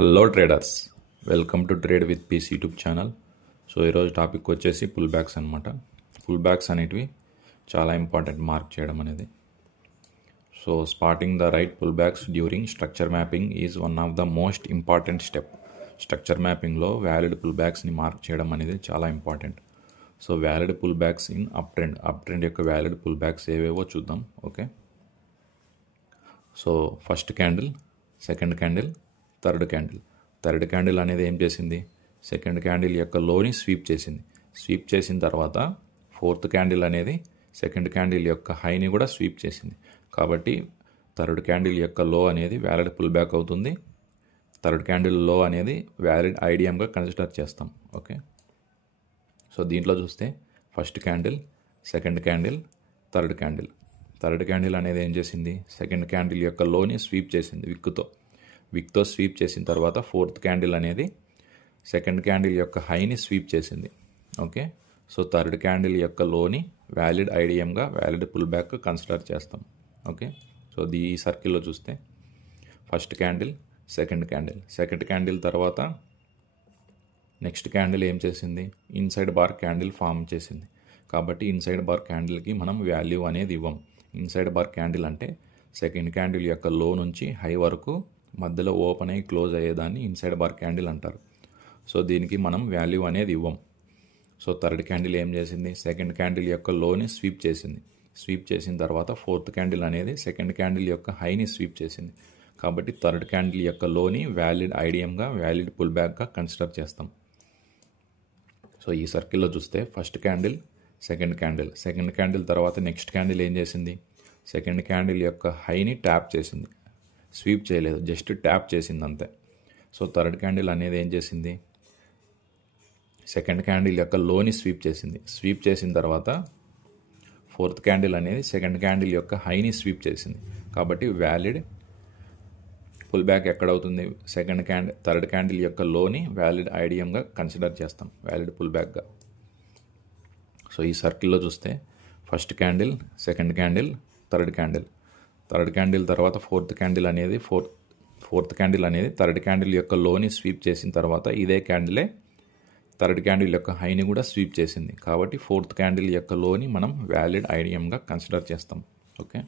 Hello traders, welcome to trade with peace YouTube channel. So ఈరోజు topic వచ్చేసి pull backs అనమాట. Pull backs అనేటివి చాలా ఇంపార్టెంట్ మార్క్ చేయడం అనేది. So spotting the right pull backs during structure mapping is one of the most important step. Structure మ్యాపింగ్లో valid pull బ్యాక్స్ని mark చేయడం అనేది చాలా important. So valid pull backs in up trend యొక్క వ్యాలిడ్ పుల్ బ్యాక్స్ ఏవేవో చూద్దాం. Okay, so first candle, second candle, third candle అనేది ఏం చేసింది? సెకండ్ క్యాండిల్ యొక్క లోని స్వీప్ చేసింది. స్వీప్ చేసిన తర్వాత ఫోర్త్ క్యాండిల్ అనేది సెకండ్ క్యాండిల్ యొక్క హైని కూడా స్వీప్ చేసింది. కాబట్టి థర్డ్ క్యాండిల్ యొక్క లో అనేది వ్యాలిడ్ పుల్ బ్యాక్ అవుతుంది. థర్డ్ క్యాండిల్ లో అనేది వ్యాలిడ్ ఐడిఎంగా కన్సిడర్ చేస్తాం. ఓకే, సో దీంట్లో చూస్తే first candle, second candle, third candle అనేది ఏం చేసింది? సెకండ్ క్యాండిల్ యొక్క లోని స్వీప్ చేసింది విక్తో స్వీప్ చేసిన తర్వాత ఫోర్త్ క్యాండిల్ అనేది సెకండ్ క్యాండిల్ యొక్క హైని స్వీప్ చేసింది. ఓకే, సో థర్డ్ క్యాండిల్ యొక్క లోని వ్యాలిడ్ ఐడిఎంగా వ్యాలిడ్ పుల్ బ్యాక్ కన్సిడర్ చేస్తాం. ఓకే, సో ఈ సర్కిల్లో చూస్తే ఫస్ట్ క్యాండిల్, సెకండ్ క్యాండిల్ తర్వాత నెక్స్ట్ క్యాండిల్ ఏం చేసింది? ఇన్సైడ్ బార్ క్యాండిల్ ఫామ్ చేసింది. కాబట్టి ఇన్సైడ్ బార్ క్యాండిల్కి మనం వాల్యూ అనేది ఇవ్వం. ఇన్సైడ్ బార్ క్యాండిల్ అంటే సెకండ్ క్యాండిల్ యొక్క లో నుంచి హై వరకు మధ్యలో ఓపెన్ అయ్యి క్లోజ్ అయ్యేదాన్ని ఇన్సైడ్ బార్ క్యాండిల్ అంటారు. సో దీనికి మనం వాల్యూ అనేది ఇవ్వం. సో థర్డ్ క్యాండిల్ ఏం చేసింది? సెకండ్ క్యాండిల్ యొక్క లోని స్వీప్ చేసింది. స్వీప్ చేసిన తర్వాత ఫోర్త్ క్యాండిల్ అనేది సెకండ్ క్యాండిల్ యొక్క హైని స్వీప్ చేసింది. కాబట్టి థర్డ్ క్యాండిల్ యొక్క లోని వ్యాలిడ్ ఐడిఎంగా వ్యాలిడ్ పుల్ బ్యాక్గా కన్సిడర్ చేస్తాం. సో ఈ సర్కిల్లో చూస్తే ఫస్ట్ క్యాండిల్, సెకండ్ క్యాండిల్ తర్వాత నెక్స్ట్ క్యాండిల్ ఏం చేసింది? సెకండ్ క్యాండిల్ యొక్క హైని ట్యాప్ చేసింది. స్వీప్ చేయలేదు, జస్ట్ ట్యాప్ చేసింది అంతే. సో థర్డ్ క్యాండిల్ అనేది ఏం చేసింది? సెకండ్ క్యాండిల్ యొక్క లోని స్వీప్ చేసింది. స్వీప్ చేసిన తర్వాత ఫోర్త్ క్యాండిల్ అనేది సెకండ్ క్యాండిల్ యొక్క హైని స్వీప్ చేసింది. కాబట్టి వ్యాలిడ్ పుల్ బ్యాక్ ఎక్కడవుతుంది? థర్డ్ క్యాండిల్ యొక్క లోని వ్యాలిడ్ ఐడిఎంగా కన్సిడర్ చేస్తాం, వ్యాలిడ్ పుల్ బ్యాక్గా. సో ఈ సర్కిల్లో చూస్తే first candle, second candle, third candle తర్వాత ఫోర్త్ క్యాండిల్ అనేది థర్డ్ క్యాండిల్ యొక్క లోని స్వీప్ చేసిన తర్వాత ఇదే క్యాండిలే థర్డ్ క్యాండిల్ యొక్క హైని కూడా స్వీప్ చేసింది. కాబట్టి ఫోర్త్ క్యాండిల్ యొక్క లోని మనం వ్యాలిడ్ ఐడిఎంగా కన్సిడర్ చేస్తాం. Okay,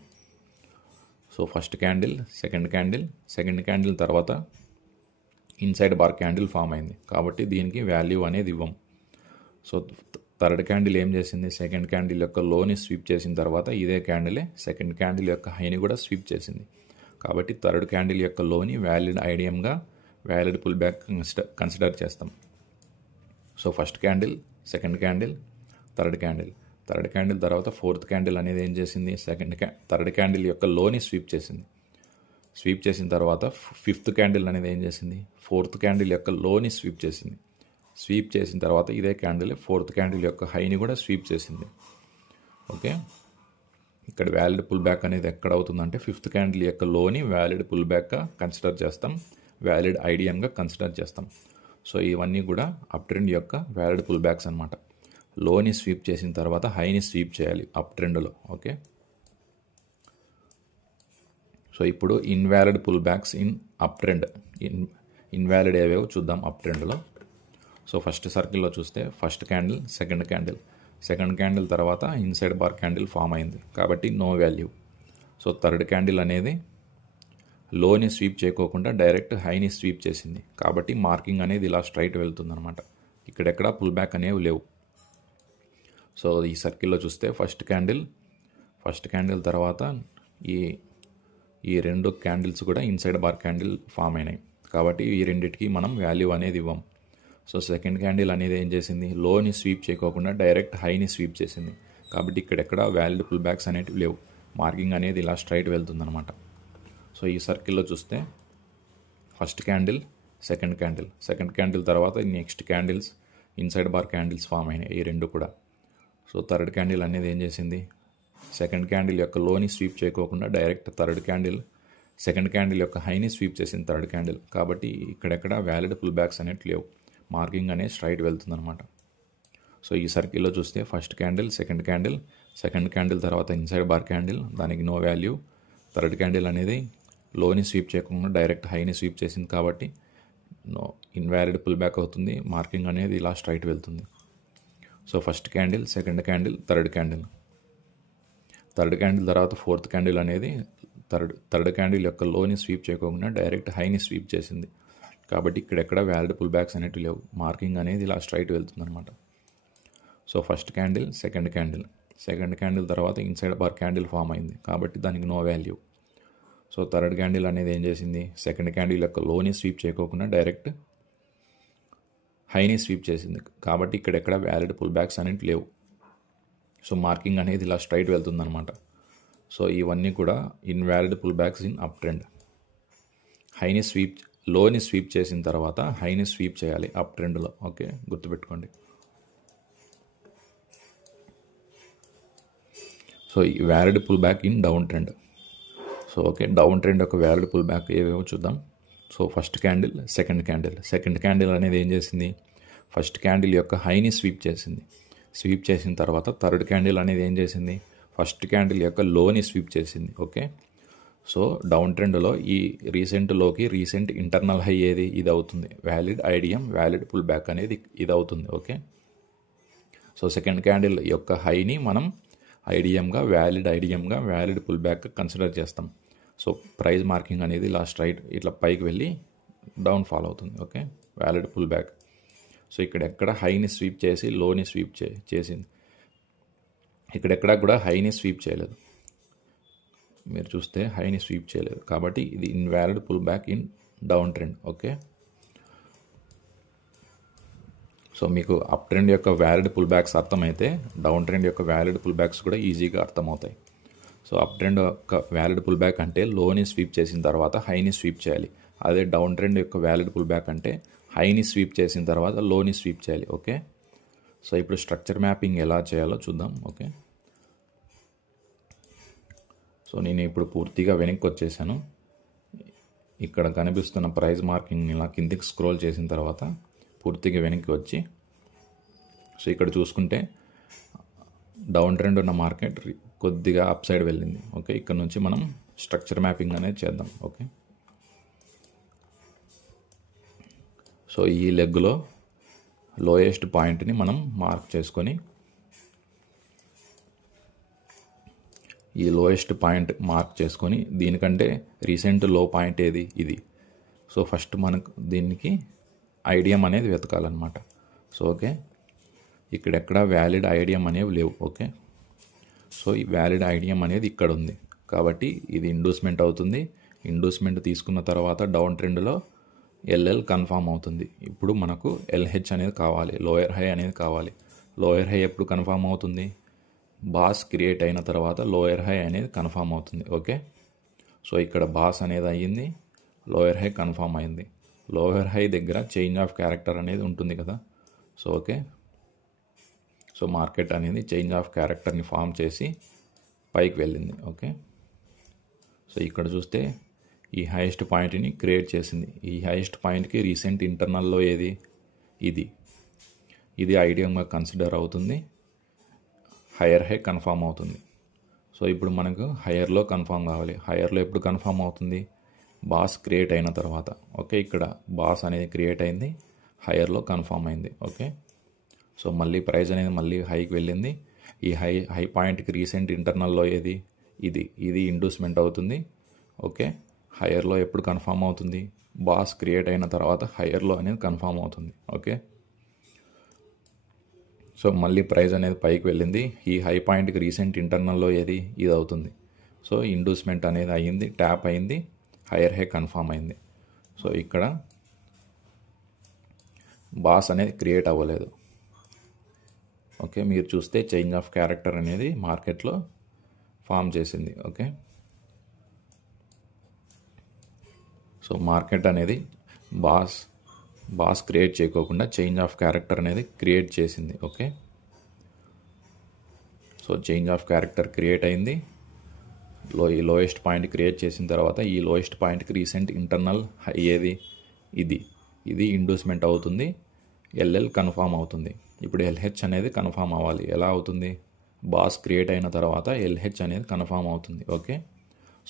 so first candle, second candle తర్వాత ఇన్సైడ్ బార్ క్యాండిల్ ఫామ్ అయింది. కాబట్టి దీనికి వాల్యూ అనేది ఇవ్వం. సో థర్డ్ క్యాండిల్ ఏం చేసింది? సెకండ్ క్యాండిల్ యొక్క లోని స్వీప్ చేసిన తర్వాత ఇదే క్యాండిలే సెకండ్ క్యాండిల్ యొక్క హైని కూడా స్వీప్ చేసింది. కాబట్టి థర్డ్ క్యాండిల్ యొక్క లోని వ్యాలిడ్ ఐడిఎంగా వ్యాలిడ్ పుల్ బ్యాక్ కన్సిడర్ చేస్తాం. So first candle, second candle, third candle తర్వాత ఫోర్త్ క్యాండిల్ అనేది ఏం చేసింది? థర్డ్ క్యాండిల్ యొక్క లోని స్వీప్ చేసింది. స్వీప్ చేసిన తర్వాత ఫిఫ్త్ క్యాండిల్ అనేది ఏం చేసింది? ఫోర్త్ క్యాండిల్ యొక్క లోని స్వీప్ చేసింది. స్వీప్ చేసిన తర్వాత ఇదే క్యాండిల్ ఫోర్త్ క్యాండిల్ యొక్క హైని కూడా స్వీప్ చేసింది. ఓకే, ఇక్కడ వ్యాలిడ్ పుల్ బ్యాక్ అనేది ఎక్కడ అవుతుందంటే ఫిఫ్త్ క్యాండిల్ యొక్క లోని వ్యాలిడ్ పుల్ బ్యాక్గా కన్సిడర్ చేస్తాం, వ్యాలిడ్ ఐడిఎంగా కన్సిడర్ చేస్తాం. సో ఇవన్నీ కూడా అప్ ట్రెండ్ యొక్క వ్యాలిడ్ పుల్ బ్యాక్స్ అనమాట. లోని స్వీప్ చేసిన తర్వాత హైని స్వీప్ చేయాలి అప్ ట్రెండ్లో. ఓకే, సో ఇప్పుడు invalid pull backs in up trend. Invalid ఏవేవో చూద్దాం అప్ ట్రెండ్లో. సో ఫస్ట్ సర్కిల్లో చూస్తే ఫస్ట్ క్యాండిల్, సెకండ్ క్యాండిల్ తర్వాత ఇన్సైడ్ బార్ క్యాండిల్ ఫామ్ అయింది. కాబట్టి no value. So third candle అనేది లోని స్వీప్ చేయకోకుండా డైరెక్ట్ హైని స్వీప్ చేసింది. కాబట్టి మార్కింగ్ అనేది ఇలా స్ట్రైట్ వెళ్తుంది అనమాట. ఇక్కడెక్కడ పుల్ బ్యాక్ అనేవి లేవు. సో ఈ సర్కిల్లో చూస్తే ఫస్ట్ క్యాండిల్ తర్వాత ఈ రెండు క్యాండిల్స్ కూడా ఇన్సైడ్ బార్ క్యాండిల్ ఫామ్ అయినాయి. కాబట్టి ఈ రెండింటికి మనం వాల్యూ అనేది ఇవ్వం. సో సెకండ్ క్యాండిల్ అనేది ఏం చేసింది? లోని స్వీప్ చేయకోకుండా డైరెక్ట్ హైని స్వీప్ చేసింది. కాబట్టి ఇక్కడెక్కడ వ్యాలిడ్ పుల్ బ్యాక్స్ అనేటివి లేవు. మార్కింగ్ అనేది ఇలా స్ట్రైట్ వెళ్తుందన్నమాట. సో ఈ సర్కిల్లో చూస్తే ఫస్ట్ క్యాండిల్, సెకండ్ క్యాండిల్ తర్వాత next candles inside bar candles form అయినాయి ఈ రెండు కూడా. సో థర్డ్ క్యాండిల్ అనేది ఏం చేసింది? సెకండ్ క్యాండిల్ యొక్క లోని స్వీప్ చేయకోకుండా డైరెక్ట్ సెకండ్ క్యాండిల్ యొక్క హైని స్వీప్ చేసింది థర్డ్ క్యాండిల్. కాబట్టి ఇక్కడెక్కడ వ్యాలిడ్ పుల్ బ్యాక్స్ అనేవి లేవు. మార్కింగ్ అనేది స్ట్రైట్ వెళ్తుందన్నమాట. సో ఈ సర్కిల్లో చూస్తే ఫస్ట్ క్యాండిల్, సెకండ్ క్యాండిల్ తర్వాత ఇన్సైడ్ బార్ క్యాండిల్, దానికి నో వాల్యూ. థర్డ్ క్యాండిల్ అనేది లోని స్వీప్ చేయకుండా డైరెక్ట్ హైని స్వీప్ చేసింది కాబట్టి నో ఇన్వాలిడ్ పుల్ బ్యాక్ అవుతుంది, మార్కింగ్ అనేది ఇలా స్ట్రైట్ వెళ్తుంది. So first candle, second candle, third candle తర్వాత ఫోర్త్ క్యాండిల్ అనేది థర్డ్ క్యాండిల్ యొక్క లోని స్వీప్ చేయకుండా డైరెక్ట్ హైని స్వీప్ చేసింది. కాబట్టి ఇక్కడెక్కడ వ్యాలిడ్ పుల్ బ్యాక్స్ అనేవి లేవు, మార్కింగ్ అనేది ఇలా స్ట్రైట్ వెళ్తుంది అనమాట. So first candle, second candle తర్వాత ఇన్సైడ్ బార్ క్యాండిల్ ఫామ్ అయింది, కాబట్టి దానికి no value. So third candle అనేది ఏం చేసింది, సెకండ్ క్యాండిల్ యొక్క లోని స్వీప్ చేయకోకుండా డైరెక్ట్ హైని స్వీప్ చేసింది, కాబట్టి ఇక్కడెక్కడ వ్యాలిడ్ పుల్ బ్యాక్స్ అనేవి లేవు. సో మార్కింగ్ అనేది ఇలా స్ట్రైట్ వెళ్తుంది అనమాట. సో ఇవన్నీ కూడా invalid pull backs in up trend. లోని స్వీప్ చేసిన తర్వాత హైని స్వీప్ చేయాలి అప్ ట్రెండ్లో. ఓకే, గుర్తుపెట్టుకోండి. సో ఈ valid pull back in down trend. So okay, down trend యొక్క వ్యాలిడ్ పుల్ బ్యాక్ ఏవేవో చూద్దాం. So first candle, second candle అనేది ఏం చేసింది, ఫస్ట్ క్యాండిల్ యొక్క హైని స్వీప్ చేసిన తర్వాత థర్డ్ క్యాండిల్ అనేది ఏం చేసింది, ఫస్ట్ క్యాండిల్ యొక్క లోని స్వీప్ చేసింది. ఓకే, సో డౌన్ ట్రెండ్లో ఈ రీసెంట్ ఇంటర్నల్ హై ఏది, ఇది అవుతుంది. వ్యాలిడ్ ఐడిఎం, వ్యాలిడ్ పుల్ బ్యాక్ అనేది ఇది అవుతుంది. ఓకే, సో సెకండ్ క్యాండిల్ యొక్క హైని మనం ఐడిఎంగా వ్యాలిడ్ పుల్ బ్యాక్ కన్సిడర్ చేస్తాం. సో ప్రైస్ మార్కింగ్ అనేది ఇలా స్ట్రైట్ ఇట్లా పైకి వెళ్ళి డౌన్ ఫాల్ అవుతుంది. Okay, valid pull back. So ఇక్కడెక్కడ హైని స్వీప్ చేసి లోని స్వీప్ చేసింది, ఇక్కడెక్కడ కూడా హైని స్వీప్ చేయలేదు. మీరు చూస్తే హైని స్వీప్ చేయలేదు, కాబట్టి ఇది invalid pull back in down trend. Okay, so మీకు అప్ ట్రెండ్ యొక్క వ్యాలిడ్ పుల్ బ్యాక్స్ అర్థమైతే డౌన్ ట్రెండ్ యొక్క వ్యాలిడ్ పుల్ బ్యాక్స్ కూడా ఈజీగా అర్థమవుతాయి. సో అప్ ట్రెండ్ యొక్క వ్యాలిడ్ పుల్ బ్యాక్ అంటే లోని స్వీప్ చేసిన తర్వాత హైని స్వీప్ చేయాలి. అదే డౌన్ ట్రెండ్ యొక్క వ్యాలిడ్ పుల్ బ్యాక్ అంటే హైని స్వీప్ చేసిన తర్వాత లోని స్వీప్ చేయాలి. ఓకే, సో ఇప్పుడు స్ట్రక్చర్ మ్యాపింగ్ ఎలా చేయాలో చూద్దాం. ఓకే, సో నేను ఇప్పుడు పూర్తిగా వెనక్కి వచ్చేసాను. ఇక్కడ కనిపిస్తున్న ప్రైస్ మార్కింగ్ ఇలా కిందికి స్క్రోల్ చేసిన తర్వాత పూర్తిగా వెనక్కి వచ్చి, సో ఇక్కడ చూసుకుంటే డౌన్ ట్రెండ్ ఉన్న మార్కెట్ కొద్దిగా అప్ సైడ్ వెళ్ళింది. ఓకే, ఇక్కడ నుంచి మనం స్ట్రక్చర్ మ్యాపింగ్ అనేది చేద్దాం. ఓకే, సో ఈ లెగ్లో లోయెస్ట్ పాయింట్ని మనం మార్క్ చేసుకొని, ఈ లోయెస్ట్ పాయింట్ మార్క్ చేసుకొని దీనికంటే రీసెంట్ లో పాయింట్ ఏది, ఇది. సో ఫస్ట్ మనకు దీనికి ఐడిఎం అనేది వెతకాలన్నమాట. సో ఓకే, ఇక్కడెక్కడ వ్యాలిడ్ ఐడిఎం అనేవి లేవు. ఓకే, సో ఈ వ్యాలిడ్ ఐడిఎం అనేది ఇక్కడ ఉంది, కాబట్టి ఇది ఇండూస్మెంట్ అవుతుంది. ఇండూస్మెంట్ తీసుకున్న తర్వాత డౌన్ ట్రెండ్లో ఎల్ఎల్ కన్ఫామ్ అవుతుంది. ఇప్పుడు మనకు ఎల్హెచ్ అనేది కావాలి, లోయర్ హై అనేది కావాలి. లోయర్ హై ఎప్పుడు కన్ఫామ్ అవుతుంది, బాస్ క్రియేట్ అయిన తర్వాత లోయర్ హై అనేది కన్ఫామ్ అవుతుంది. ఓకే, సో ఇక్కడ బాస్ అనేది అయ్యింది, లోయర్ హై కన్ఫామ్ అయింది. లోయర్ హై దగ్గర చేంజ్ ఆఫ్ క్యారెక్టర్ అనేది ఉంటుంది కదా. సో ఓకే, సో మార్కెట్ అనేది చేంజ్ ఆఫ్ క్యారెక్టర్ని ఫామ్ చేసి పైకి వెళ్ళింది. ఓకే, సో ఇక్కడ చూస్తే ఈ హైయెస్ట్ పాయింట్ని క్రియేట్ చేసింది. ఈ హైయెస్ట్ పాయింట్కి రీసెంట్ ఇంటర్నల్లో ఏది, ఇది ఐడియంగా కన్సిడర్ అవుతుంది. హయ్యర్ హై కన్ఫామ్ అవుతుంది. సో ఇప్పుడు మనకు హయ్యర్లో కన్ఫామ్ కావాలి. హయ్యర్లో ఎప్పుడు కన్ఫామ్ అవుతుంది, బాస్ క్రియేట్ అయిన తర్వాత. ఓకే, ఇక్కడ బాస్ అనేది క్రియేట్ అయింది, హయ్యర్లో కన్ఫామ్ అయింది. ఓకే, సో మళ్ళీ ప్రైస్ అనేది మళ్ళీ హైకి వెళ్ళింది. ఈ హై పాయింట్కి రీసెంట్ ఇంటర్నల్లో ఏది, ఇది ఇండూస్మెంట్ అవుతుంది. ఓకే, హయ్యర్లో ఎప్పుడు కన్ఫామ్ అవుతుంది, బాస్ క్రియేట్ అయిన తర్వాత హయ్యర్లో అనేది కన్ఫామ్ అవుతుంది. ఓకే, సో మళ్ళీ ప్రైస్ అనేది పైకి వెళ్ళింది. ఈ హై పాయింట్కి రీసెంట్ ఇంటర్నల్లో ఏది, ఇది అవుతుంది. సో ఇండూస్మెంట్ అనేది అయ్యింది, ట్యాప్ అయింది, హయ్యర్ హై కన్ఫామ్ అయింది. సో ఇక్కడ బాస్ అనేది క్రియేట్ అవ్వలేదు. ఓకే, మీరు చూస్తే చేంజ్ ఆఫ్ క్యారెక్టర్ అనేది మార్కెట్లో ఫామ్ చేసింది. ఓకే, సో మార్కెట్ అనేది బాస్ క్రియేట్ చేయకోకుండా చేంజ్ ఆఫ్ క్యారెక్టర్ అనేది క్రియేట్ చేసింది. Okay, so change of character create అయింది, ఈ లోయెస్ట్ పాయింట్ క్రియేట్ చేసిన తర్వాత ఈ లోయెస్ట్ పాయింట్కి రీసెంట్ ఇంటర్నల్ హై ఏది, ఇది ఇండూస్మెంట్ అవుతుంది, ఎల్ఎల్ కన్ఫామ్ అవుతుంది. ఇప్పుడు ఎల్హెచ్ అనేది కన్ఫామ్ అవ్వాలి. ఎలా అవుతుంది, బాస్ క్రియేట్ అయిన తర్వాత ఎల్హెచ్ అనేది కన్ఫామ్ అవుతుంది. ఓకే,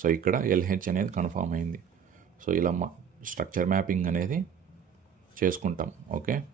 సో ఇక్కడ ఎల్హెచ్ అనేది కన్ఫామ్ అయింది. సో ఇలా స్ట్రక్చర్ మ్యాపింగ్ అనేది చేసుకుంటాం. ఓకే.